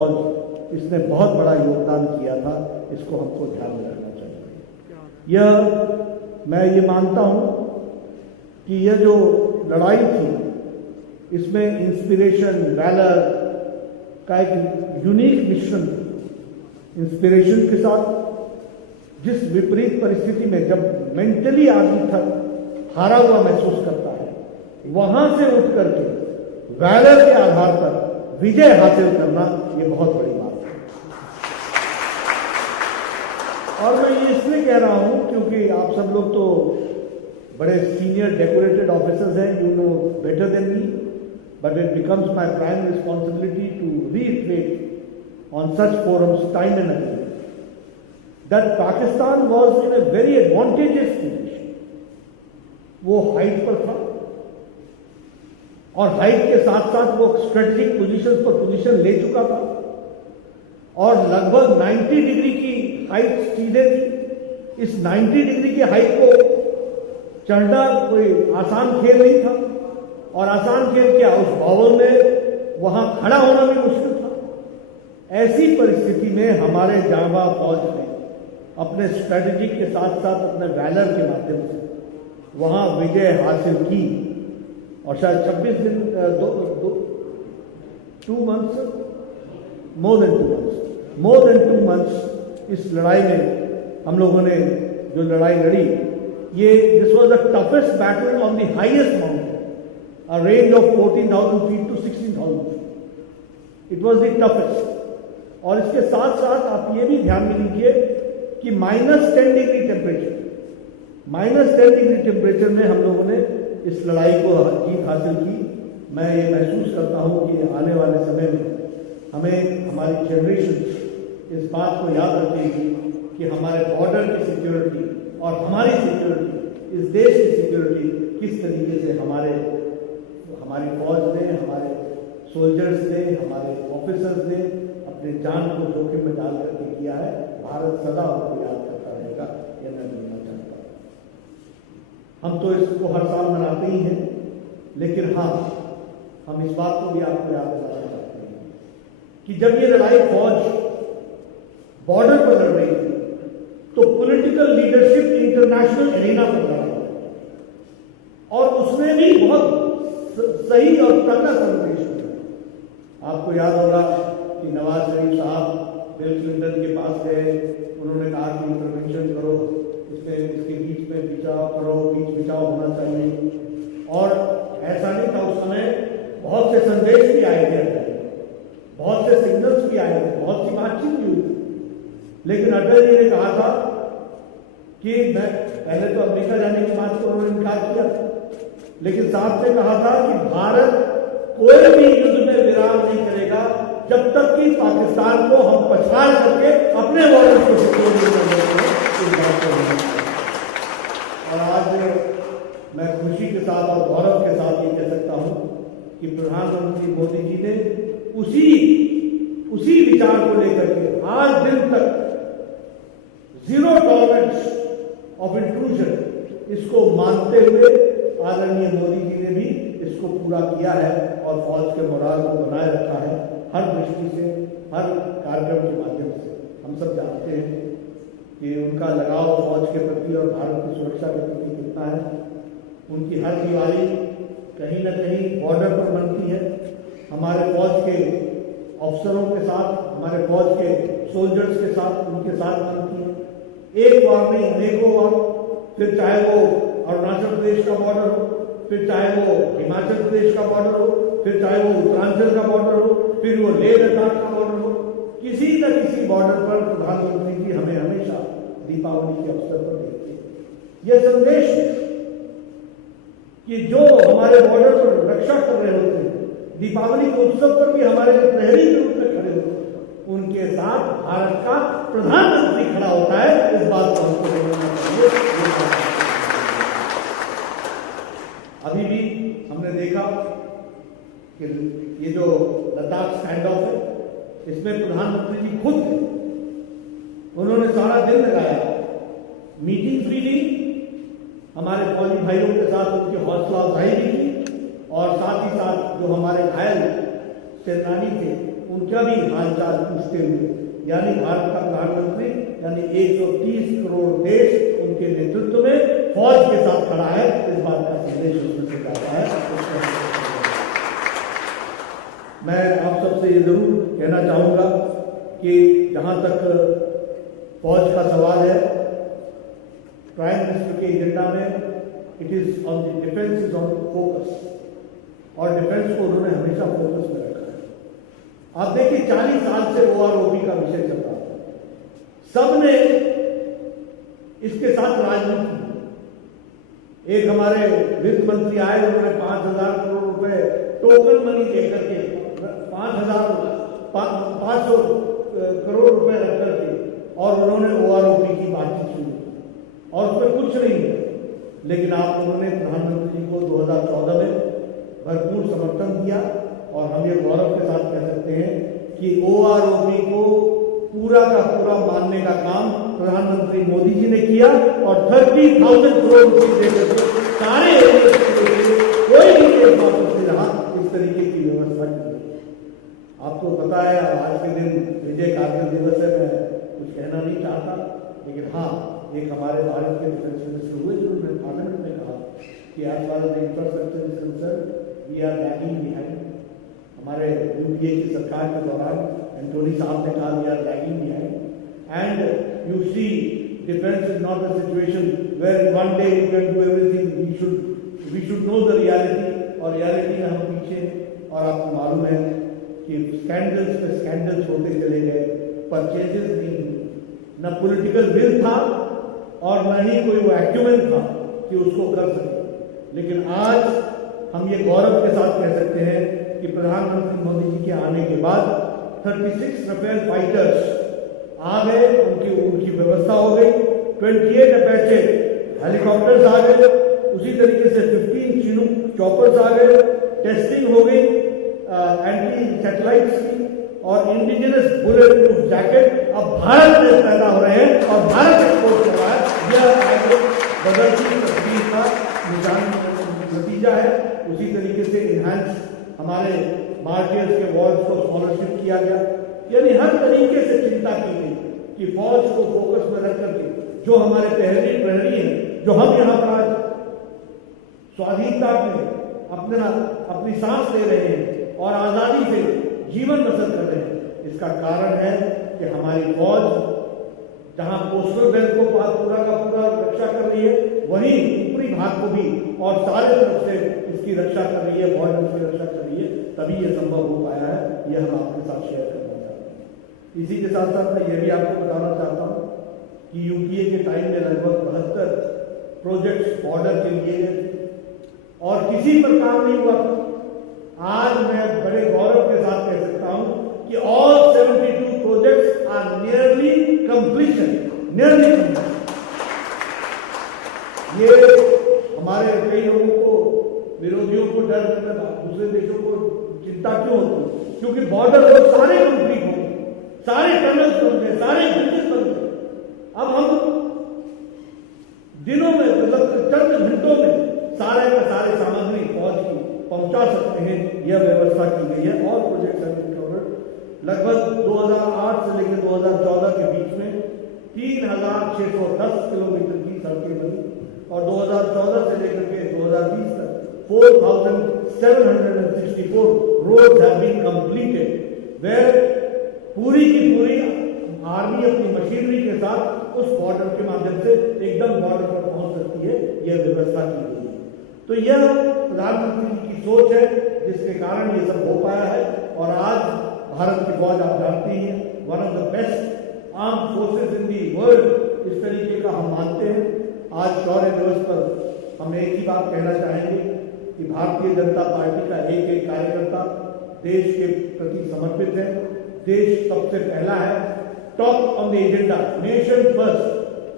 और इसने बहुत बड़ा योगदान किया था, इसको हमको ध्यान में रखना चाहिए। यह मैं ये मानता हूँ कि यह जो लड़ाई थी इसमें इंस्पिरेशन, वैलर का एक यूनिक मिश्रण था। इंस्पिरेशन के साथ जिस विपरीत परिस्थिति में जब मेंटली आदमी थक हारा हुआ महसूस करता है, वहां से उठ करके वैलर के आधार पर विजय हासिल करना ये बहुत बड़ी बात है। और मैं ये इसलिए कह रहा हूं क्योंकि आप सब लोग तो बड़े सीनियर डेकोरेटेड ऑफिसर्स हैं, you know better than me, but it becomes my prime responsibility to reiterate on such forums time and again that Pakistan was in a very advantageous position. वो हाइट पर था और हाइट के साथ साथ वो strategic position पर पोजीशन ले चुका था और लगभग 90 डिग्री की हाइट सीधे थी। इस 90 डिग्री की हाइट को चढ़ना कोई आसान खेल नहीं था, और आसान खेल क्या, उस भवन में वहां खड़ा होना भी मुश्किल था। ऐसी परिस्थिति में हमारे जांबाज फौज ने अपने स्ट्रेटेजी के साथ साथ अपने वैलर के माध्यम से वहां विजय हासिल की और शायद 26 दिन 2 मंथ्स मोर देन 2 मंथ्स इस लड़ाई में हम लोगों ने जो लड़ाई लड़ी, ये this was the toughest battle on the highest mountain, a range of 14,000 feet to 16,000 feet. It was the toughest. और इसके साथ साथ आप ये भी ध्यान में लीजिए कि -10 डिग्री टेम्परेचर में हम लोगों ने इस लड़ाई को जीत हासिल की। मैं ये महसूस करता हूं कि आने वाले समय में हमें, हमारी जनरेशन इस बात को याद रखेगी कि हमारे बॉर्डर की सिक्योरिटी और हमारी सिक्योरिटी, इस देश की सिक्योरिटी किस तरीके से हमारी फौज ने, हमारे सोल्जर्स ने, हमारे ऑफिसर्स ने अपने जान को जोखिम में डाल करके किया है। भारत सदा उनको याद करता रहेगा, यह मैं बोलना चाहता हूं। हम तो इसको हर साल मनाते ही हैं, लेकिन हाँ, हम इस बात को भी आपको याद दिलाना चाहते हैं कि जब ये लड़ाई फौज बॉर्डर पर लड़ रही थी तो पॉलिटिकल लीडरशिप इंटरनेशनल एरिना पर लड़ रही थी, और उसमें भी बहुत सही और तगड़ा संदेश दिया। आपको याद होगा कि नवाज शरीफ साहब बिल क्लिंटन के पास गए, उन्होंने कहा कि इंटरवेंशन करो, इसके बीच में बीच बिचाव होना चाहिए। और ऐसा नहीं था, उस समय बहुत से संदेश भी आए थे, बहुत से सिग्नल्स भी आए थे, बहुत सी बातचीत भी हुई थी, लेकिन अटल जी ने कहा था कि मैं पहले तो अमेरिका जाने की बात को उन्होंने इनकार किया था, लेकिन साहब ने कहा था कि भारत कोई भी युद्ध में विराम नहीं करेगा जब तक कि पाकिस्तान को हम पछाड़ करके अपने बॉर्डर को सिक्योर नहीं करेंगे। और आज मैं खुशी के साथ और गौरव के साथ ये कह सकता हूं कि प्रधानमंत्री मोदी जी ने उसी विचार को लेकर के आज दिन तक जीरो टॉलरेंस ऑफ इंट्रूजन, इसको मानते हुए आदरणीय मोदी जी ने भी इसको पूरा किया है और फौज के मोराल को बनाए रखा है हर दृष्टि से, हर कार्यक्रम के माध्यम से। हम सब जानते हैं कि उनका लगाव फौज के प्रति और भारत की सुरक्षा के प्रति कितना है। उनकी हर दिवाली कहीं न कहीं बॉर्डर पर बनती है, हमारे फौज के अफसरों के साथ, हमारे फौज के सोल्जर्स के साथ, उनके साथ बनती है। एक बार नहीं, अनेकों बार, फिर चाहे वो अरुणाचल प्रदेश का बॉर्डर हो, फिर चाहे वो हिमाचल प्रदेश का बॉर्डर हो, फिर चाहे वो उत्तरांचल का बॉर्डर हो, फिर वो लेह लद्दाख का बॉर्डर हो, किसी न किसी बॉर्डर पर प्रधानमंत्री जी हमें हमेशा दीपावली के अवसर पर देखते हैं। यह संदेश है कि जो हमारे बॉर्डर पर रक्षा कर रहे होते हैं, दीपावली के उत्सव पर भी हमारे प्रहरी के रूप में खड़े होते हैं, उनके साथ भारत का प्रधानमंत्री खड़ा होता है। इस बात को हमको समझना चाहिए। अभी भी हमने देखा कि ये जो लद्दाख स्टैंड ऑफ है, इसमें प्रधानमंत्री जी खुद थे, उन्होंने सारा दिन लगाया, मीटिंग्स भी ली, हमारे फौजी भाइयों के साथ उनकी हौसला अफजाई भी की, और साथ ही साथ जो हमारे घायल सेनानी थे उनका भी हालचाल पूछते हुए, यानी भारत का प्रधानमंत्री यानी 130 करोड़ देश उनके नेतृत्व में फौज के साथ खड़ा है, इस बात का संदेश उसमें से जाता है। मैं आप सबसे ये जरूर कहना चाहूंगा कि जहां तक फौज का सवाल है, प्राइम मिनिस्टर के एजेंडा में it is on the defence is on focus, और डिफेंस को उन्होंने हमेशा फोकस में रखा है। आप देखिए 40 साल से OROP का विषय चल रहा है, सबने इसके साथ राजनीति। एक हमारे वित्त मंत्री आए, उन्होंने 5,000 करोड़ रुपए टोकन मनी देकर के 500 करोड़ रुपए रख करके, और उन्होंने OROP की बातचीत शुरू की, और उसमें कुछ नहीं है। लेकिन आप लोगों ने प्रधानमंत्री जी को 2014 में भरपूर समर्थन दिया, और हम ये गौरव के साथ कह सकते हैं कि OROP को पूरा का पूरा मानने का काम प्रधानमंत्री मोदी जी ने किया, और 30,000 करोड़ रुपए देकर सारे कोई भी केस वापस नहीं रहा, इस तरीके की व्यवस्था की। आपको पता है आज के दिन विजय कारगिल दिवस है, मैं कुछ कहना नहीं चाहता, लेकिन हाँ, एक हमारे भारत के डिफेंस मिनिस्टर हुए जिन्होंने पार्लियामेंट में कहा कि as far as infrastructure is concerned we are lagging behind. हमारे UPA की सरकार के दौरान एंटोनी साहब ने कहा we are lagging behind, and you see defence is not a situation where one day you can do everything, we should know the reality, और reality में हम पीछे हैं। और आपको मालूम है कि स्कैंडल्स पे स्कैंडल्स होते चले गए, परचेजेस नहीं हुए, न पॉलिटिकल विल था और न ही कोई वो एक्यूमेंट था कि उसको कर सके। लेकिन आज हम ये गौरव के साथ कह सकते हैं कि प्रधानमंत्री मोदी जी के आने के बाद 36 राफेल फाइटर्स आ गए, उनकी व्यवस्था हो गई, 28 अपैचे हेलीकॉप्टर्स आ गए, उसी तरीके से 15 चिनूक चॉपर्स आ गए, टेस्टिंग हो गई एंटी सैटेलाइट्स की, और इंडिजिनस बुलेट प्रूफ जैकेट अब भारत में पैदा हो रहे हैं और भारत एक्सपोर्ट कर रहा है। यह बदलती तस्वीर का नतीजा है। उसी तरीके से इनहैंस हमारे मार्टियर्स के वॉर्ड्स को स्कॉलरशिप किया गया, यानी हर तरीके से चिंता की गई कि फौज को फोकस में रख करके जो हमारे प्रहरी हैं, जो हम यहाँ पर आज स्वाधीनता में अपनी सांस ले रहे हैं और आजादी से जीवन बसर कर रहे हैं, इसका कारण है कि हमारी फौज जहां कोस्टल बेल्ट को पूरा का पूरा रक्षा कर रही है, वहीं ऊपरी भाग को भी और सारे तरफ से इसकी रक्षा कर रही है, बॉर्डर की रक्षा कर रही है, तभी यह संभव हो पाया है। यह हम आपके साथ शेयर करना चाहते हैं। इसी के साथ साथ मैं यह भी आपको बताना चाहता हूं कि UPA के टाइम में लगभग 72 प्रोजेक्ट्स बॉर्डर के लिए और किसी पर काम नहीं हुआ था। आज मैं बड़े गौरव के साथ कह सकता हूं कि all 72 projects are nearly completion, nearly completion. ये हमारे कई लोगों को, विरोधियों को डर, दूसरे देशों को चिंता क्यों होती है? क्योंकि बॉर्डर रोड सारे कंप्लीट हो गए, सारे टनल्स बन गए, सारे ब्रिजेस बन गए। अब हम दिनों में, मतलब चंद घंटों में सारे का सारे सामग्री फौज की पहुंचा सकते हैं, यह व्यवस्था की गई है। और प्रोजेक्ट लगभग 2008 से लेकर 2014 के बीच में 3,610 किलोमीटर की सड़कें बनी, और 2014 से लेकर के 2020 तक 4,764 roads have been completed, where पूरी की पूरी आर्मी अपनी मशीनरी के साथ उस बॉर्डर के माध्यम से एकदम बॉर्डर पर पहुंच सकती है, यह व्यवस्था की गई है। तो यह प्रधानमंत्री जी की सोच है, जिसके कारण ये सब हो पाया है। और आज भारत की फौज आप जानते हैं, one of the best armed forces in the world, इस तरीके का हम मानते हैं। आज शौर्य दिवस पर हम एक ही बात कहना चाहेंगे कि भारतीय जनता पार्टी का एक एक कार्यकर्ता देश के प्रति समर्पित है। देश सबसे पहला है, top on the agenda, nation first.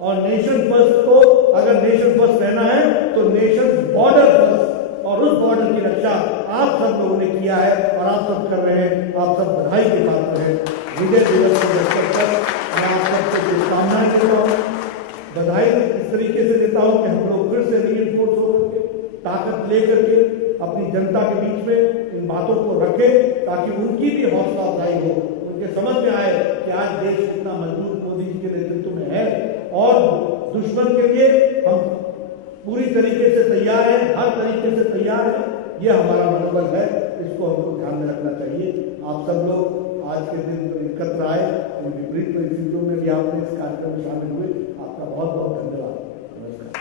और नेशन फर्स्ट को, अगर नेशन फर्स्ट रहना है तो नेशन बॉर्डर फर्स्ट, और उस बॉर्डर की रक्षा आप सब लोगों ने किया है और आप सब कर रहे हैं। आप सब बधाई के पात्र हैं। विजय दिवस के अवसर पर मैं आप सबको शुभकामनाएं देता हूँ, बधाई इस तरीके से देता हूँ कि हम लोग फिर से रीइंफोर्स होकर के, ताकत लेकर के अपनी जनता के बीच में इन बातों को रखें, ताकि उनकी भी हौसला अफजाई हो, उनके समझ में आए कि आज देश कितना मजबूत मोदी जी के नेतृत्व में है और दुश्मन के लिए हम पूरी तरीके से तैयार हैं, हर तरीके से तैयार हैं। ये हमारा मनोबल है, इसको हमको ध्यान में रखना चाहिए। आप सब लोग आज के दिन एकत्र आए, इन विपरीत परिस्थितियों में भी आपने इस कार्यक्रम में शामिल हुए, आपका बहुत बहुत धन्यवाद। नमस्कार।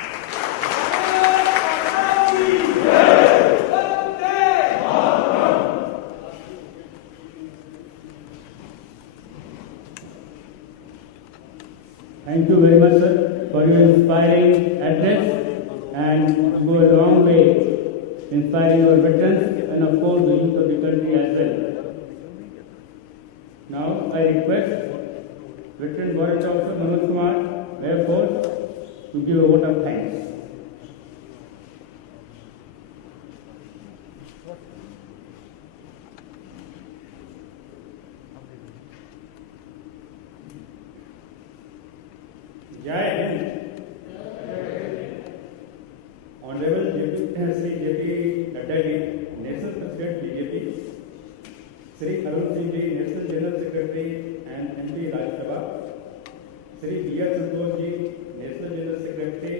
Thank you very much, sir, for your inspiring address and go a long way inspiring our veterans and of course the youth of the country as well. Now I request Veteran Warrant Officer Manoj Kumar, Air Force, to give a vote of thanks. जय Hind. Honourable Shri JP Nadda ji, national president BJP, Shri Arun Singh ji, national general secretary and MP Rajya Sabha, Shri B R Santosh ji, national general secretary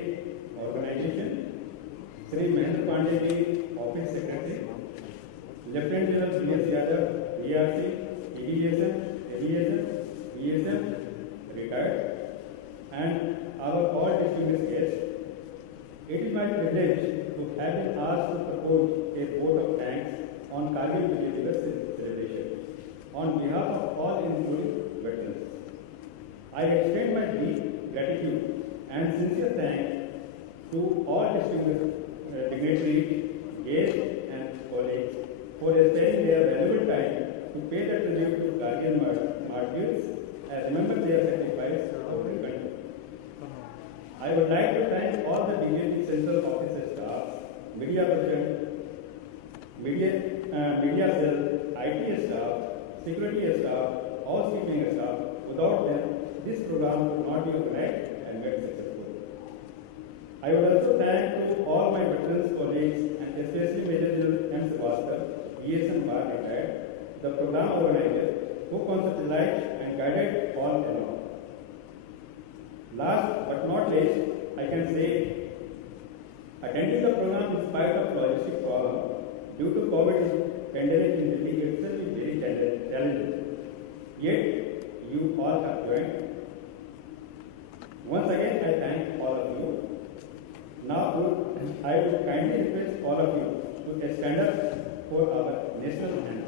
organisation, Shri Mahendra Pande ji, office secretary, lieutenant general B S Yadav, BRC, AVSF, retired, and our all distinguished guests, it is my privilege to have been asked to propose a vote of thanks on Kargil Vijay Divas celebration on behalf of all including veterans. I extend my deep gratitude and sincere thanks to all distinguished dignitaries, guests and colleagues for sparing their valuable time to pay the tribute to Kargil martyrs and remember their sacrifice for the country. I would like to thank all the BJP Central Office staff, media person, media cell, IT staff, security staff, housekeeping staff. Without them, this program would not be organized and made successful. I would also thank to all my veterans colleagues and especially Major General M. Srivastava, ESM Bar retired, the program organizer who conceptualized and guided all along. Last but not least, I can say attending the program in spite of logistic problem due to COVID pandemic in Delhi itself is very challenging. Yet you all have joined. Once again, I thank all of you. Now I would kindly request all of you to stand up for our national anthem.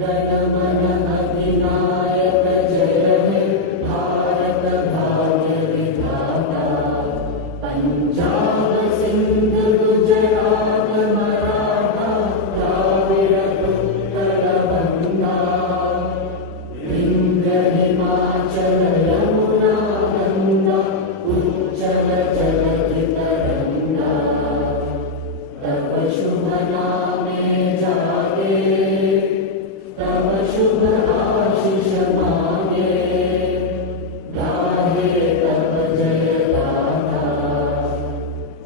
जनगण अधिनायक जय हे भारत भाग्य विधाता, पंजाब सिंध गुजरात मराठा द्राविड़ उत्कल बंगा, विंध्य हिमाचल यमुना गंगा उच्चल जलधि तरंगा, तब शुभ नामे जागे, तब शुभ आशीष मांगे, गाहे तब जय गाथा,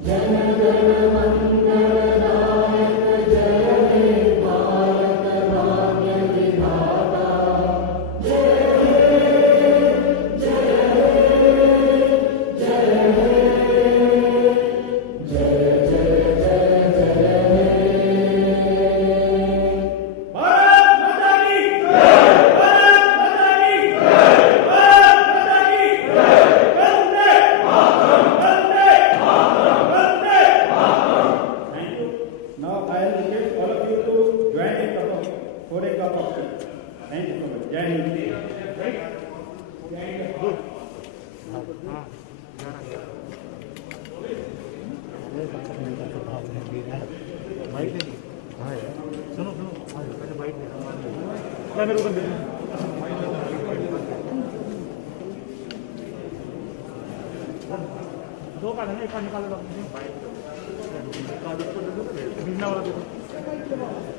जन गण मंगलदायक जय हे भारत भाग्य विधाता, जय हे जय हे जय हे जय जय जय जय दो का एक निकाल लो, वाला